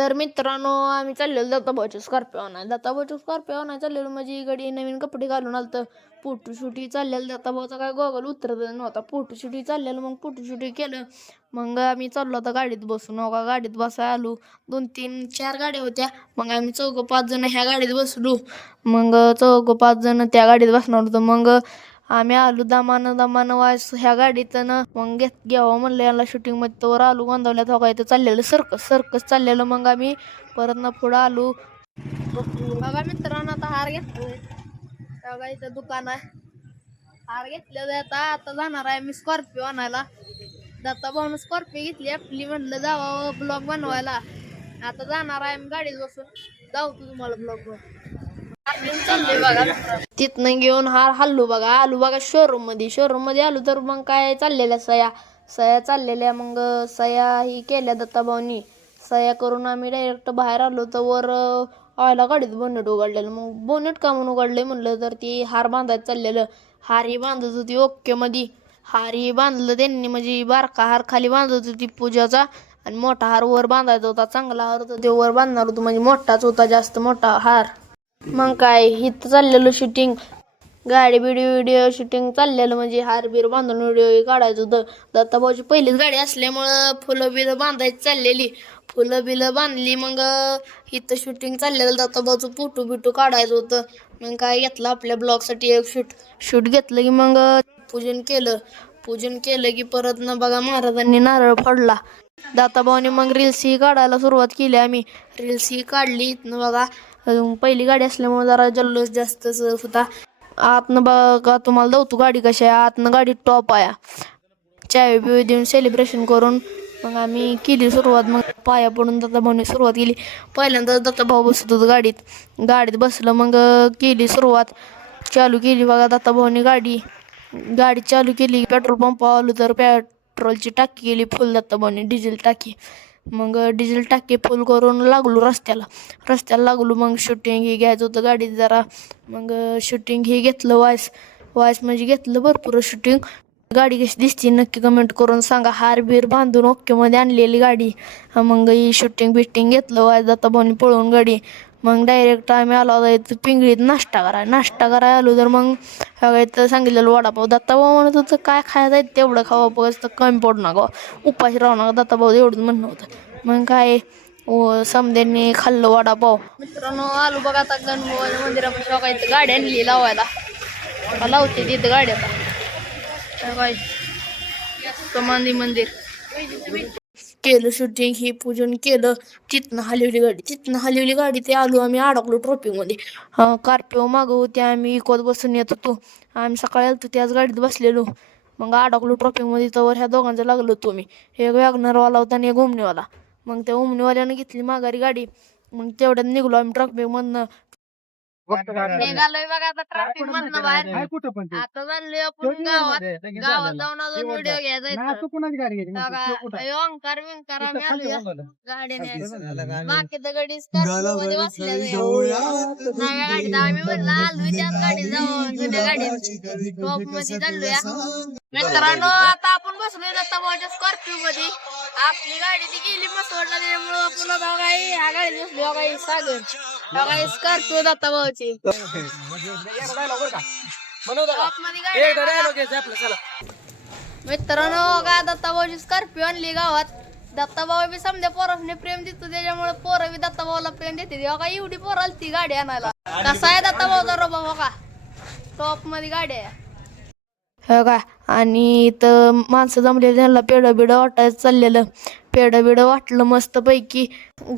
तर मित्रांनो आम्ही चाललेलो दत्ताभाऊची स्कॉर्पिओ आणायला. दत्ताभाऊची स्कॉर्पिओ आणायला चाललेलो म्हणजे गडी नवीन कपडे घालून आलं तर फोटोशूटही चाललेलं. दत्ताभाऊचा काय गोगल उतरत नव्हता. फोटोशूटही चाललेलं. मग फोटोशूटही केलं. मग आम्ही चाललो आता गाडीत बसून. हो का गाडीत बसायला आलो. 2 3 4 गाड्या होत्या. मग आम्ही 4-5 जण ह्या गाडीत बसलो. मग 4-5 जण त्या गाडीत बसणार होतो. मग आम्ही आलो दमानं वास ह्या गाडीतनं. मग घ्यावं म्हणलं याला शूटिंग मध्ये तर आलो गोंधवल्यात. हो का इथं चाललेलं सर्कस चाललेलं. मग आम्ही परत ना पुढं आलो. बघा मित्रांनो आता हार घेतलोय. बघा इथं दुकान आहे. हार घेतलेलं आता जाणार आहे मी स्कॉर्पिओ आणायला. दत्ताभाऊनं स्कॉर्पिओ घेतली आपली. म्हणलं जावं ब्लॉग बनवायला. आता जाणार आहे मी गाडीत बसून. जाऊ तुम्हाला ब्लॉग बघा. तिथनं घेऊन हार हल्लो बघा. आलो बघा शोरूम मध्ये आलो तर मग काय चाललेल्या सया चाललेल्या. मग सया ही केल्या दत्ताभाऊनी. सया करून आम्ही डायरेक्ट बाहेर आलो तर वर आयला गाडीत बोनेट उघडलेलं. मग बोनेट का म्हणून उघडले म्हणलं तर ती हार बांधायचं चाललेलं. हार ही बांधत होती ओके मध्ये. हार ही बांधलं त्यांनी म्हणजे बारका हार खाली बांधत होती पूजाचा आणि मोठा हार वर बांधायचा होता. चांगला हार होता ते वर बांधणार होतो म्हणजे मोठाच होता जास्त मोठा हार. मग काय इथं चाललेलं शूटिंग गाडी व्हिडिओ शूटिंग चाललेलं म्हणजे हार बीर बांधून व्हिडिओ काढायचं होतं. दत्ताभाऊची पहिलीच गाडी असल्यामुळं फुलं बिलं बांधायची चाललेली. फुलं बिलं बांधली. मग इथं शूटिंग चाललेलं. दत्ताभाऊचं फोटो बिटू काढायचं होतं. मग काय घेतलं आपल्या ब्लॉगसाठी एक शूट घेतलं की मग पूजन केलं की परत ना बघा महाराजांनी नारळ फोडला. दत्ताभाऊने मग रील्स ही काढायला सुरुवात केली. आम्ही रील्स ही काढली. इथनं बघा पहिली गाडी असल्यामुळे जरा जल्लोष जास्तच होता. आतनं बघा तुम्हाला दावतो गाडी कशी आहे. आतनं गाडी टॉप आहे. चाय बिवी देऊन सेलिब्रेशन करून मग आम्ही केली सुरुवात. मग पाया पडून दत्ताभाऊने सुरुवात केली. पहिल्यांदा दत्ताभाऊ बसत होतं गाडीत बसलं. मग केली सुरुवात चालू केली बघा दत्ताभाऊने गाडी चालू केली. पेट्रोल पंप आलो तर पेट्रोलची टाकी केली फुल दत्ताभाऊने डिझेल टाकी. मग डिझेल टाकी फुल करून लागलो रस्त्याला लागलो. मग शूटिंग ही घ्यायचं होतं गाडीत जरा. मग शूटिंग ही घेतलं वायस म्हणजे घेतलं भरपूर शूटिंग. गाडी कशी दिसते नक्की कमेंट करून सांगा. हार बीर बांधून ओके मध्ये आणलेली गाडी. मग ही शूटिंग बिटिंग घेतलं वायस दत्ताभाऊने पळवून गाडी. मग डायरेक्ट आम्ही आलो होता पिंगळीत नाश्ता करायला आलो. तर मग इथं सांगितलेलं वडापाव. दत्ताभाऊ म्हणत होतं काय खायचं आहे तेवढं खावा बघ कमी पडू नका उपाशी राहू नका. दत्ताभाऊ एवढं म्हणणं होतं. मग काय समध्यांनी खाल्लं वडापाव. मित्रांनो आलो बघा आता गणपती मंदिरापाशी बघा इथं गाडी आणली लावायला. लावते तिथं गाडी आता काय कमांदी मंदिर केलं शूटिंग ही पूजन केलं. तिथनं हलवली गाडी ते आलो आम्ही अडकलो ट्रॉफिक मध्ये. स्कॉर्पिओ मागं होते आम्ही इकत बसून येत होतो. आम्ही सकाळी आलो त्याच गाडीत बसलेलो. मग अडकलो ट्रॉफिक मध्ये. तर ह्या दोघांचं लागलो होतो मी. एक वॅगनरवाला होता आणि एक ओमनीवाला. मग त्या ओमनीवाल्यानं घेतली माघारी गाडी. मग तेवढ्यात निघलो आम्ही ट्रॉफिक मधनं. निघालोय बघा आता ट्रॅफिक मधनं बाहेर. आता चाललोय आपण गावात जाऊन अजून व्हिडिओ घ्यायचा. ओंकार विंकार आम्ही आलोय गाडीने. बाकी तर गाडी स्कॉर्पिओ मध्ये बसल्या नव्या गाडीत आम्ही म्हणलं आलोय त्याच गाडीत जाऊन जुन्या गाडीत टॉप मध्ये चाललोय. मित्रांनो आता आपण बसलोय दत्ताभाऊच्या स्कॉर्पिओ मध्ये. आपली गाडी ती गेली मसवडला त्यामुळे आपण ह्या गाडीत बसलो. काही सागर स्कॉर्पिओ दत्ताभाऊची. मित्रांनो का दत्ताभाऊची स्कॉर्पिओ आणली गावात. दत्ताभाऊ बी समजा पोरांनी प्रेम देतो त्याच्यामुळे पोरं बी दत्ताभाऊला प्रेम देते. का एवढी पोरं आली ती गाडी आणायला. कसा आहे दत्ताभाऊचा रोबा बघा टॉप मध्ये गाडी आहे. हो का आणि इथं माणसं जमलेली त्यांना पेढं बिडं वाटायचं चाललेलं. पेढं बिडं वाटलं मस्त पैकी.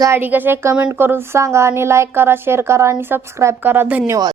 गाडी कशी कमेंट करून सांगा आणि लाईक करा शेअर करा आणि सबस्क्राईब करा. धन्यवाद.